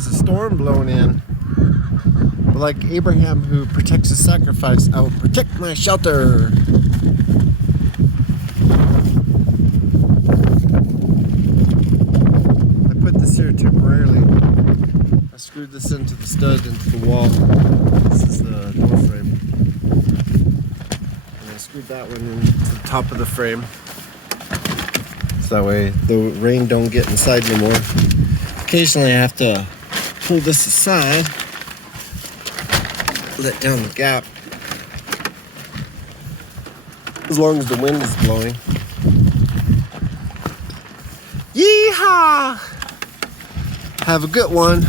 there's a storm blowing in. But like Abraham who protects his sacrifice, I will protect my shelter. I put this here temporarily. I screwed this into the stud into the wall. This is the door frame. And I screwed that one into the top of the frame. So that way the rain don't get inside anymore. Occasionally I have to pull this aside, let down the gap, as long as the wind is blowing. Yeehaw! Have a good one.